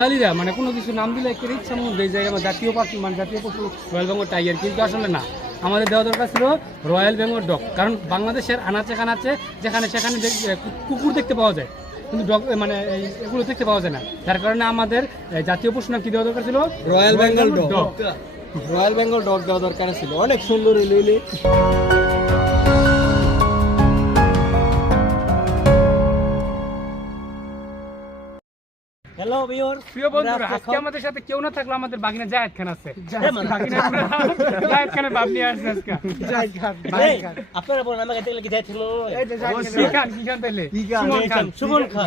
বাঙালিরা মানে কোনো কিছু নাম দিলে একটা ইচ্ছা মধ্যে এই জায়গায় জাতীয় পাখি মানে জাতীয় পশু রয়্যাল বেঙ্গল টাইগার, কিন্তু আসলে না, আমাদের দেওয়া দরকার ছিল রয়্যাল বেঙ্গল ডগ। কারণ বাংলাদেশের আনাচে কানাচে যেখানে সেখানে কুকুর দেখতে পাওয়া যায়, কিন্তু ডগ মানে এগুলো দেখতে পাওয়া যায় না। যার কারণে আমাদের জাতীয় পশু নাম কি দেওয়া দরকার ছিল? Royal Bengal dog. Royal Bengal dog দেওয়া দরকার ছিল, অনেক সুন্দর এলে। হ্যালো ভিউয়ার, প্রিয় বন্ধুরা, আজকে আমাদের সাথে কেউ না থাকলে আমাদের বাগিনা জায়েদ খান আছে। জায়েদ খানের বাপ নিয়ে আসছে আজকে। আপনারা বলেন আমাকে দেখলে কি যাইছিল? কি খান তাইলে? সুমন খান।